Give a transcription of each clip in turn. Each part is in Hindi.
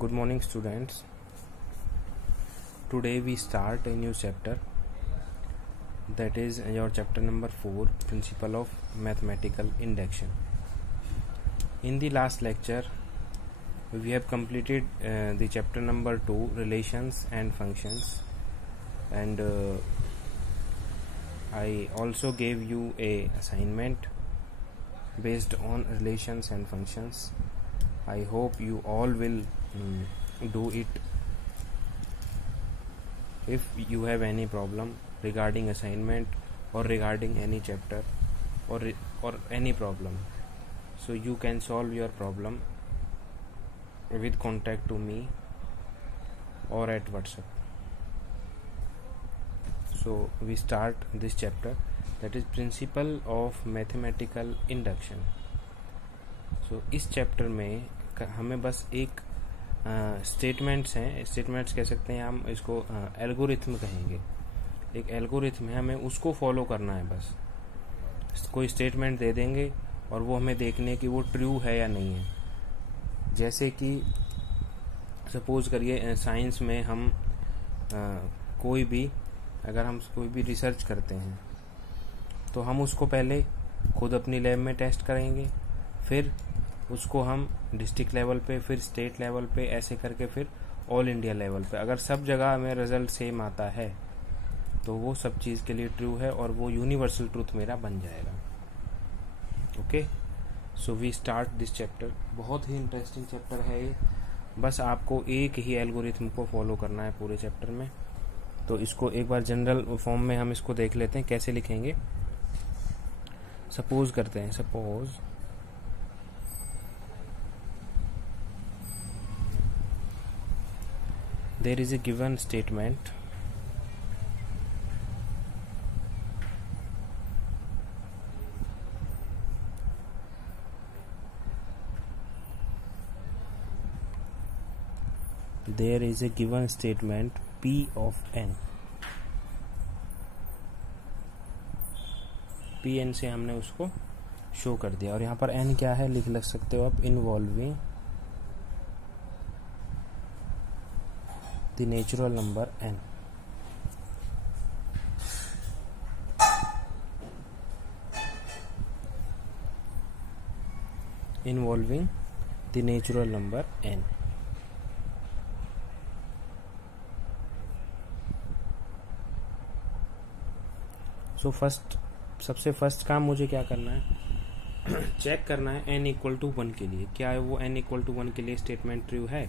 Good morning, students. Today we start a new chapter, that is your chapter number 4, Principle of Mathematical Induction. In the last lecture we have completed the chapter number 2, Relations and Functions, and I also gave you a assignment based on relations and functions. I hope you all will do it. If you have any problem regarding assignment or regarding any chapter or any problem, so you can solve your problem with contact to me or at WhatsApp. So we start this chapter, that is Principle of Mathematical Induction. So इस चैप्टर में हमें बस एक स्टेटमेंट्स हैं, स्टेटमेंट्स कह सकते हैं, हम इसको एल्गोरिथम कहेंगे. एक एल्गोरिथम है, हमें उसको फॉलो करना है. बस कोई स्टेटमेंट दे देंगे और वो हमें देखने कि वो ट्रू है या नहीं है. जैसे कि सपोज करिए साइंस में हम अगर हम कोई भी रिसर्च करते हैं तो हम उसको पहले खुद अपनी लैब में टेस्ट करेंगे, फिर उसको हम डिस्ट्रिक्ट लेवल पे, फिर स्टेट लेवल पे, ऐसे करके फिर ऑल इंडिया लेवल पे. अगर सब जगह में रिजल्ट सेम आता है तो वो सब चीज़ के लिए ट्रू है और वो यूनिवर्सल ट्रूथ मेरा बन जाएगा. Okay, so we start this chapter. बहुत ही इंटरेस्टिंग चैप्टर है ये. बस आपको एक ही एल्गोरिथम को फॉलो करना है पूरे चैप्टर में. तो इसको एक बार जनरल फॉर्म में हम इसको देख लेते हैं कैसे लिखेंगे. सपोज करते हैं, suppose there is a given statement P of n. Pn से हमने उसको शो कर दिया और यहाँ पर n क्या है लिख सकते हो आप, involving the natural number n. Involving the natural number n. So सबसे फर्स्ट काम मुझे क्या करना है, चेक करना है n इक्वल टू 1 के लिए क्या है वो n इक्वल टू 1 के लिए स्टेटमेंट ट्रू है.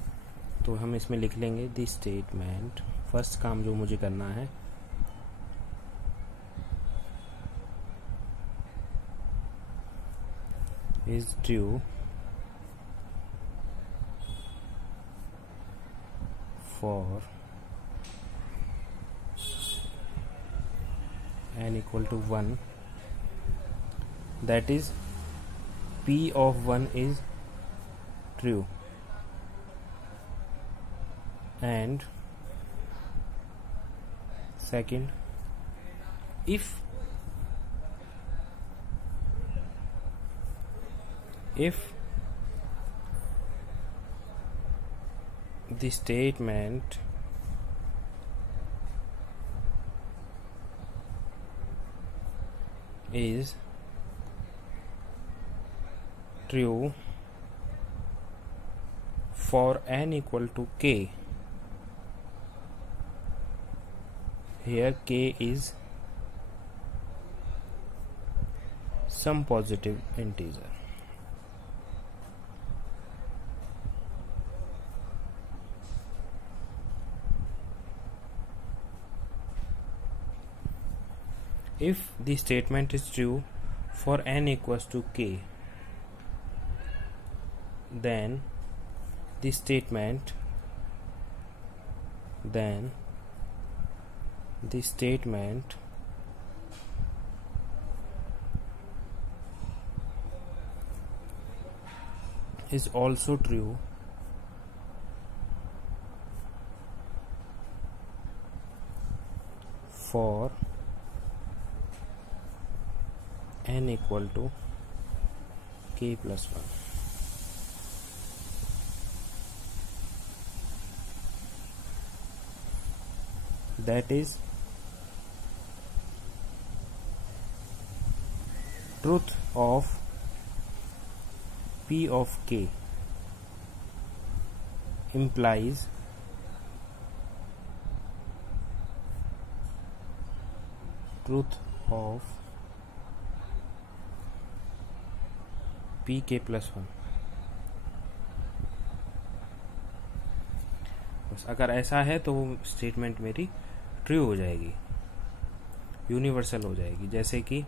तो हम इसमें लिख लेंगे दी स्टेटमेंट. फर्स्ट काम जो मुझे करना है, is true for n equal to 1, that is p of 1 is true. And second, if the statement is true for n equal to k, here k is some positive integer. If the statement is true for n equals to k, then the statement is also true for n equal to k plus 1. That is truth of P of K implies truth of Pk plus 1। बस अगर ऐसा है तो वो स्टेटमेंट मेरी ट्रू हो जाएगी, यूनिवर्सल हो जाएगी। जैसे कि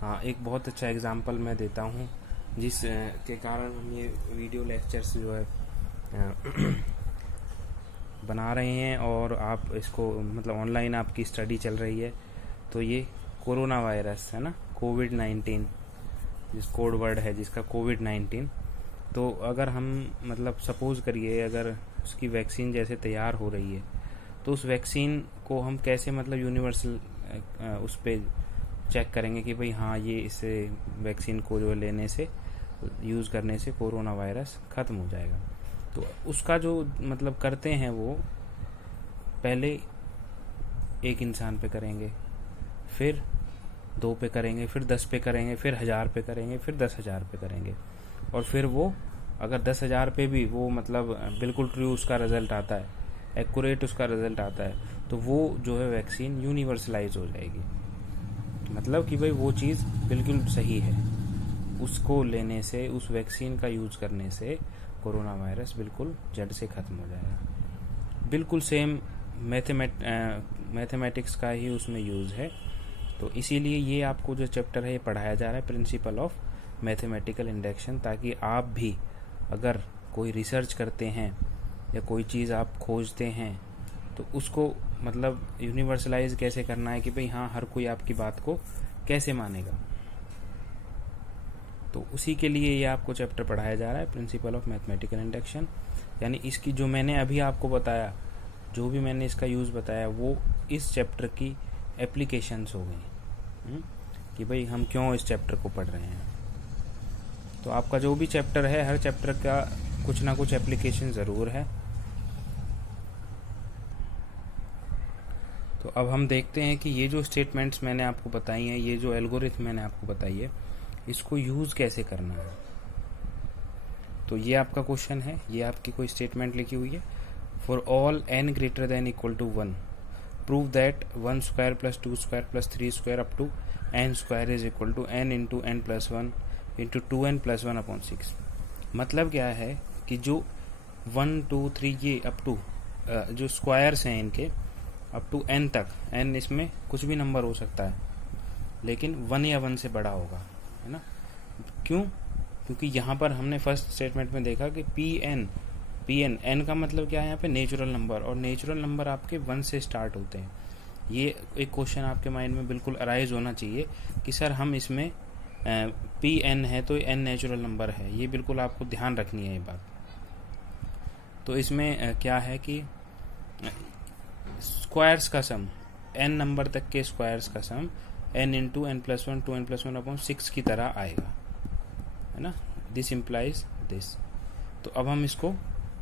हाँ, एक बहुत अच्छा एग्जांपल मैं देता हूँ जिस के कारण हम ये वीडियो लेक्चर्स जो है बना रहे हैं और आप इसको मतलब ऑनलाइन आपकी स्टडी चल रही है। तो ये कोरोना वायरस है ना, कोविड-19 जिस कोड वर्ड है जिसका कोविड-19। तो अगर हम मतलब सपोज करिए अगर उसकी वैक्सीन जैसे तैयार हो रही है तो उस वैक्सीन को हम कैसे मतलब यूनिवर्सल उस पर चेक करेंगे कि भाई हाँ ये इस वैक्सीन को जो लेने से यूज़ करने से कोरोना वायरस ख़त्म हो जाएगा। तो उसका जो मतलब करते हैं वो पहले एक इंसान पे करेंगे, फिर 2 पे करेंगे, फिर 10 पे करेंगे, फिर 1000 पे करेंगे, फिर 10,000 पे करेंगे। और फिर वो अगर 10,000 पे भी वो मतलब बिल्कुल ट्रू उसका रिजल्ट आता है, एक्यूरेट उसका रिजल्ट आता है, तो वो जो है वैक्सीन यूनिवर्सलाइज हो जाएगी। मतलब कि भाई वो चीज़ बिल्कुल सही है, उसको लेने से, उस वैक्सीन का यूज़ करने से कोरोना वायरस बिल्कुल जड़ से ख़त्म हो जाएगा। बिल्कुल सेम मैथमेटिक्स का ही उसमें यूज़ है। तो इसीलिए ये आपको जो चैप्टर है ये पढ़ाया जा रहा है, प्रिंसिपल ऑफ मैथमेटिकल इंडक्शन, ताकि आप भी अगर कोई रिसर्च करते हैं या कोई चीज़ आप खोजते हैं तो उसको मतलब यूनिवर्सलाइज कैसे करना है कि भाई हाँ हर कोई आपकी बात को कैसे मानेगा। तो उसी के लिए ये आपको चैप्टर पढ़ाया जा रहा है, प्रिंसिपल ऑफ मैथमेटिकल इंडक्शन। यानी इसकी जो मैंने अभी आपको बताया, जो भी मैंने इसका यूज़ बताया वो इस चैप्टर की एप्लीकेशंस हो गई कि भाई हम क्यों इस चैप्टर को पढ़ रहे हैं। तो आपका जो भी चैप्टर है, हर चैप्टर का कुछ ना कुछ एप्लीकेशन ज़रूर है। तो अब हम देखते हैं कि ये जो स्टेटमेंट्स मैंने आपको बताई हैं, ये जो एल्गोरिथम मैंने आपको बताई है, इसको यूज़ कैसे करना है। तो ये आपका क्वेश्चन है, ये आपकी कोई स्टेटमेंट लिखी हुई है। For all n greater than equal to 1 prove that 1 square plus 2 square plus 3 square up to n square is equal to n into n plus 1 into 2n plus 1 upon 6। मतलब क्या है कि जो 1 2 3 ये अप टू जो स्क्वायर्स हैं इनके अप टू n तक, n इसमें कुछ भी नंबर हो सकता है लेकिन 1 या 1 से बड़ा होगा, है ना। क्यों? क्योंकि यहाँ पर हमने फर्स्ट स्टेटमेंट में देखा कि Pn n का मतलब क्या है यहाँ पे, नेचुरल नंबर, और नेचुरल नंबर आपके 1 से स्टार्ट होते हैं। ये एक क्वेश्चन आपके माइंड में बिल्कुल अराइज होना चाहिए कि सर हम इसमें Pn है तो n नेचुरल नंबर है, ये बिल्कुल आपको ध्यान रखनी है ये बात। तो इसमें क्या है कि स्क्वायर्स का सम, n नंबर तक के स्क्वायर्स का सम n into n plus 1 2n plus 1 upon 6 की तरह आएगा, है ना। This implies this. तो अब हम इसको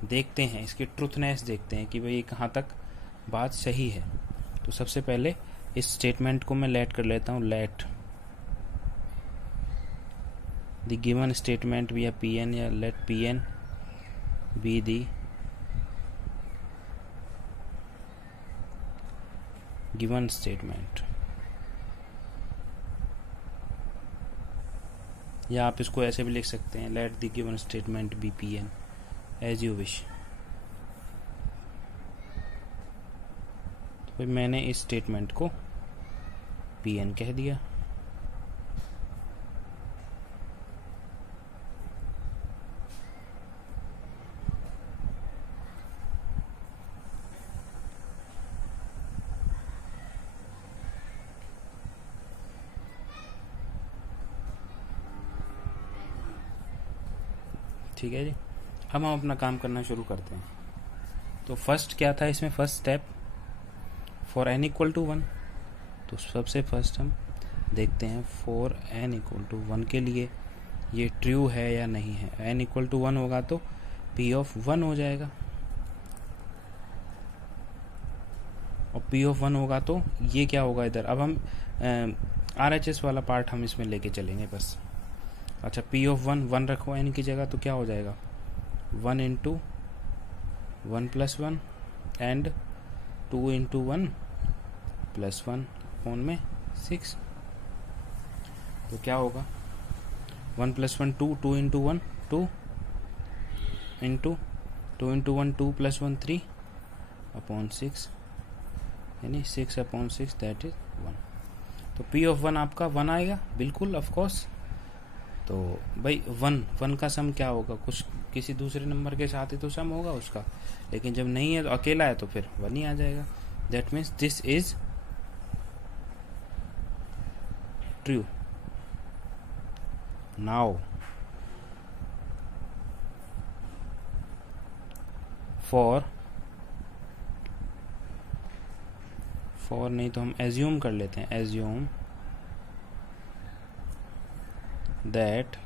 देखते हैं, इसकी ट्रूथनेस देखते हैं कि भाई ये कहाँ तक बात सही है। तो सबसे पहले इस स्टेटमेंट को मैं लेट कर लेता हूँ, लेट द गिवन स्टेटमेंट भी Pn, या let Pn be the given statement, या आप इसको ऐसे भी लिख सकते हैं, let the given statement be Pn, as you wish. तो फिर मैंने इस स्टेटमेंट को Pn कह दिया। ठीक है जी, अब हम अपना काम करना शुरू करते हैं। तो फर्स्ट क्या था इसमें, first step for n equal to 1। तो सबसे फर्स्ट हम देखते हैं फॉर n इक्वल टू 1 के लिए ये ट्रू है या नहीं है। n इक्वल टू 1 होगा तो p ऑफ 1 हो जाएगा। और पी ऑफ 1 होगा तो ये क्या होगा इधर। अब हम RHS वाला पार्ट हम इसमें लेके चलेंगे बस। अच्छा, पी ऑफ 1 रखो n की जगह, तो क्या हो जाएगा 1 into 1 plus 1 and 2 into 1 plus 1 phone में 6। तो क्या होगा 1 plus 1 2, 2 into 1 2 into 2 into 1 2 plus 1 3 upon 6, यानी 6 अपॉन 6 दैट इज 1। तो पी ऑफ 1 आपका 1 आएगा, बिल्कुल ऑफ कोर्स। तो भाई 1 का सम क्या होगा, कुछ किसी दूसरे नंबर के साथ ही तो सम होगा उसका, लेकिन जब नहीं है तो अकेला है तो फिर 1 ही आ जाएगा। That means this is true. Now for नहीं तो हम एज्यूम कर लेते हैं, assume that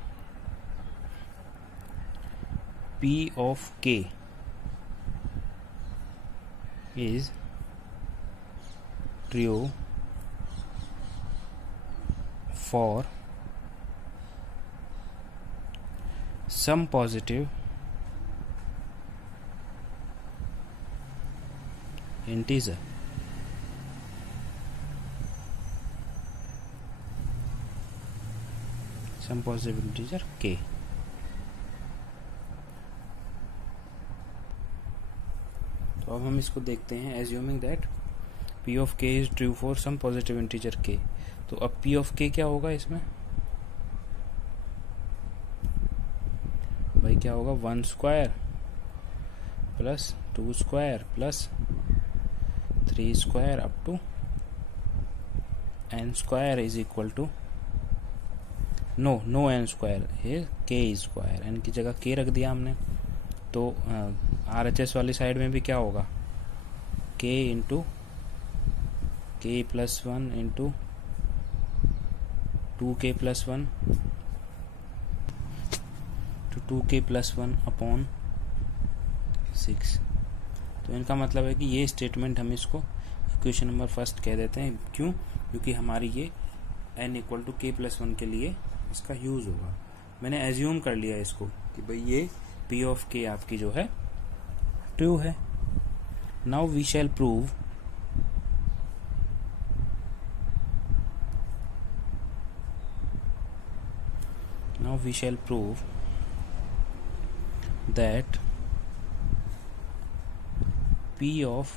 P of K is true for some positive integer K। तो अब हम इसको देखते हैं, assuming that P of K is true for some positive integer K। तो अब P of K क्या होगा इसमें भाई, क्या होगा 1 square plus 2 square plus 3 square up to n square is equal to no n square है k स्क्वायर, n की जगह k रख दिया हमने। तो RHS वाली साइड में भी क्या होगा k into k plus 1 into 2k plus 1 to 2k plus 1 upon 6। तो इनका मतलब है कि ये स्टेटमेंट हम इसको इक्वेशन नंबर फर्स्ट कह देते हैं। क्यों? क्योंकि हमारी ये n equal to k plus 1 के लिए इसका यूज होगा। मैंने एज्यूम कर लिया इसको कि भाई ये P ऑफ K आपकी जो है ट्रू है। Now we shall prove that P of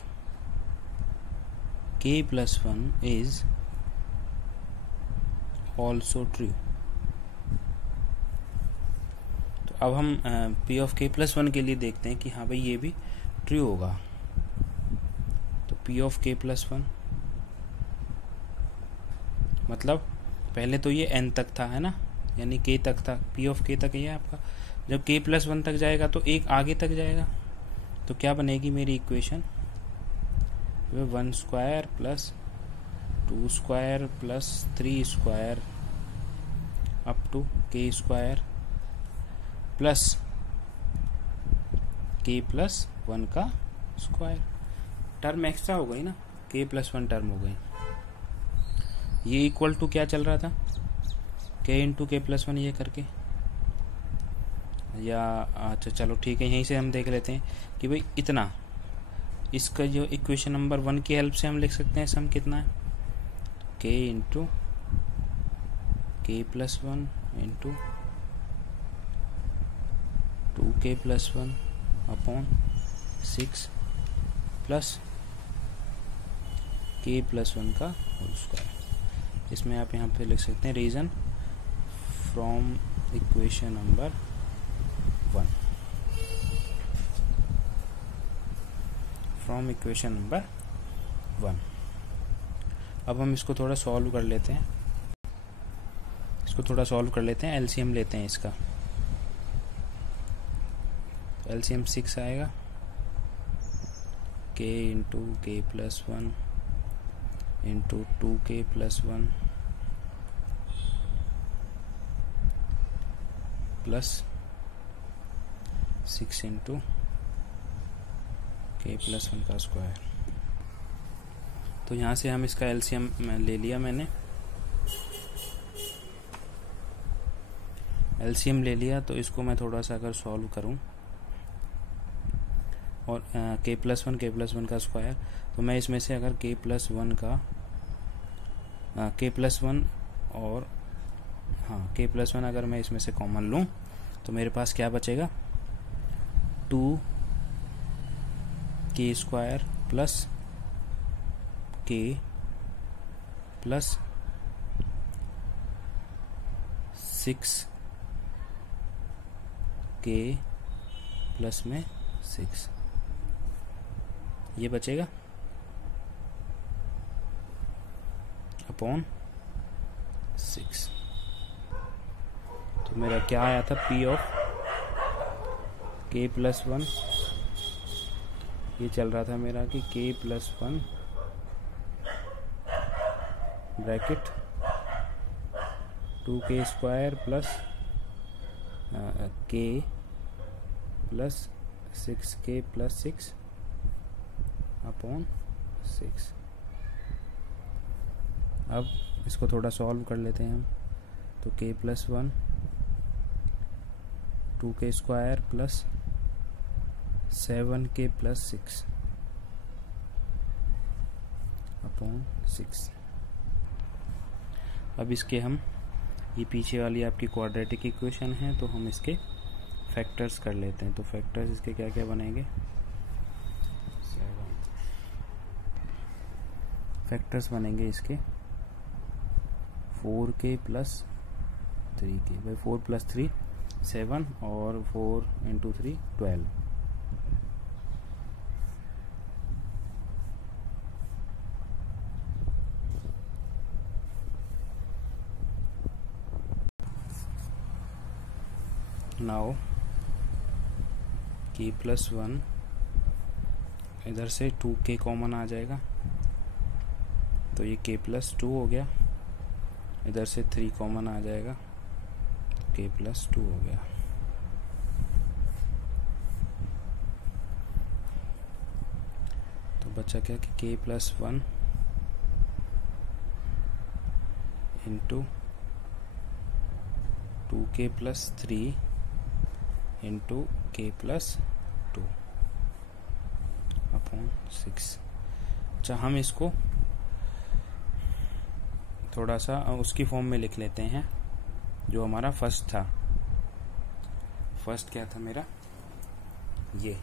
K plus 1 is also true। तो अब हम P of K plus 1 के लिए देखते हैं कि हाँ भाई ये भी ट्रू होगा। तो P of K plus 1 मतलब पहले तो ये n तक था, है ना, यानी k तक था, P of K तक ये आपका। जब k प्लस 1 तक जाएगा तो एक आगे तक जाएगा, तो क्या बनेगी मेरी equation 1 square plus 2 square plus 3 square up to k square plus k plus 1 का स्क्वायर। टर्म एक्स्ट्रा हो गई ना, k प्लस 1 टर्म हो गई। ये इक्वल टू क्या चल रहा था k इंटू के प्लस 1 ये करके, या अच्छा चलो ठीक है, यहीं से हम देख लेते हैं कि भाई इतना, इसका जो इक्वेशन नंबर 1 की हेल्प से हम लिख सकते हैं सम कितना है k इंटू के plus 1 into 2k plus 1 upon 6 plus k plus 1 का होल स्क्वायर। इसमें आप यहाँ पे लिख सकते हैं reason from equation number 1, from equation number 1। अब हम इसको थोड़ा सॉल्व कर लेते हैं, एलसीएम लेते हैं इसका। एलसीएम 6 आएगा, k इंटू के plus 1 into 2k plus 1 plus 6 into के प्लस 1 का स्क्वायर। तो यहाँ से हम इसका एलसीएम ले लिया, मैंने एलसीएम ले लिया। तो इसको मैं थोड़ा सा अगर सॉल्व करूँ और k+1 का स्क्वायर, तो मैं इसमें से अगर k+1 और k+1 अगर मैं इसमें से कॉमन लूँ तो मेरे पास क्या बचेगा, 2k² plus k plus 6k plus में 6 ये बचेगा अपॉन 6। तो मेरा क्या आया था, P ऑफ k+1, ये चल रहा था मेरा कि k+1 bracket 2k² plus k plus 6k plus 6 upon 6। अब इसको थोड़ा सॉल्व कर लेते हैं हम। तो k+1 2k² plus 7k plus 6 upon 6। अब इसके हम, ये पीछे वाली आपकी क्वाड्रेटिक इक्वेशन है, तो हम इसके फैक्टर्स कर लेते हैं। तो फैक्टर्स इसके क्या क्या बनेंगे, फैक्टर्स बनेंगे इसके 4k प्लस 3k, भाई 4 प्लस 3 7 और 4 इंटू 3 12। नाउ k+1, इधर से 2k कॉमन आ जाएगा, तो ये k+2 हो गया। इधर से 3 कॉमन आ जाएगा, k+2 हो गया। तो बचा क्या कि k+1 into 2k plus 3 into k+2 upon 6। अच्छा, हम इसको थोड़ा सा उसकी फॉर्म में लिख लेते हैं जो हमारा फर्स्ट था। फर्स्ट क्या था मेरा, ये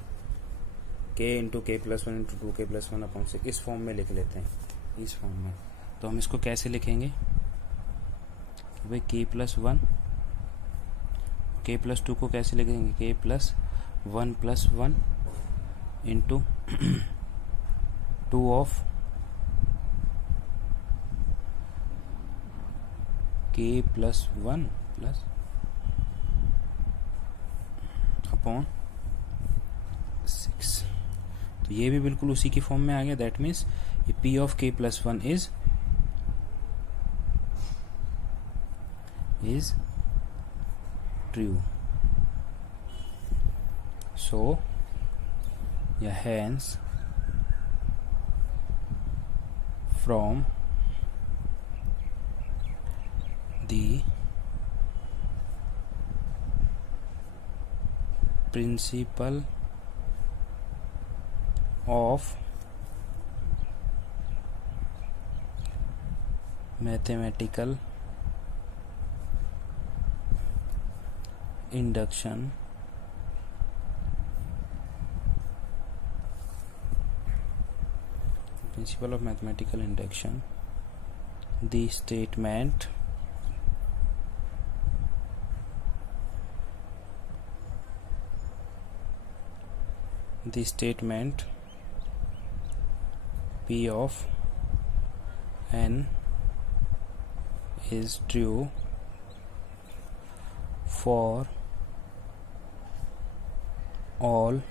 k into k+1 into 2k+1 upon 6, इस फॉर्म में लिख लेते हैं, इस फॉर्म में। तो हम इसको कैसे लिखेंगे कि भाई k+1 k+2 को कैसे लिखेंगे, k+1 into 2 of k+1 plus upon 6। तो ये भी बिल्कुल उसी की फॉर्म में आ गया। दैट मीन्स ये P of k+1 is true. So hence from the principle of mathematical induction, principle of mathematical induction, the statement P of n is true for all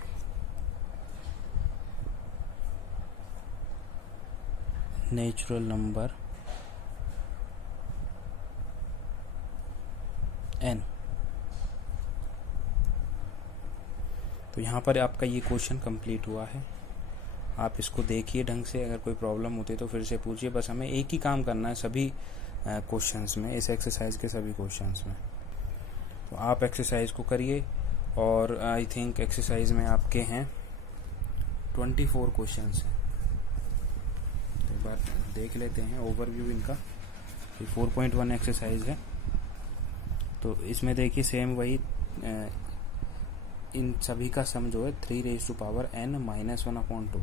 natural number n। तो यहाँ पर आपका ये क्वेश्चन कंप्लीट हुआ है। आप इसको देखिए ढंग से, अगर कोई प्रॉब्लम होती है तो फिर से पूछिए। बस हमें एक ही काम करना है सभी क्वेश्चंस में, इस एक्सरसाइज के सभी क्वेश्चंस में। तो आप एक्सरसाइज को करिए, और आई थिंक एक्सरसाइज में आपके हैं 24 क्वेश्चंस हैं। तो एक बार देख लेते हैं ओवरव्यू इनका। 4.1 एक्सरसाइज है, तो इसमें देखिए सेम वही इन सभी का सम जो है 3n-1/2।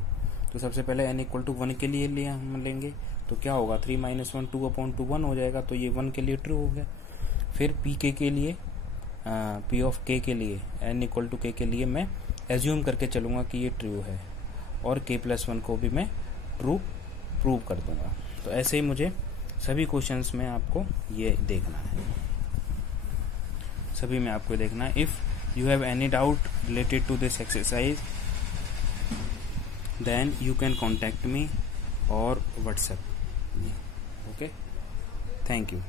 तो सबसे पहले n = 1 के लिए हम लेंगे, तो क्या होगा 3 - 1 2/2 1 हो जाएगा, तो ये 1 के लिए ट्रू हो गया। फिर pk के लिए p के लिए n = k के लिए मैं एज्यूम करके चलूंगा कि ये ट्रू है, और k+1 को भी मैं ट्रू प्रूव कर दूंगा। तो ऐसे ही मुझे सभी क्वेश्चंस में आपको ये देखना है, सभी में आपको देखना है। If you have any doubt related to this exercise, then you can contact me or WhatsApp me. Okay, thank you.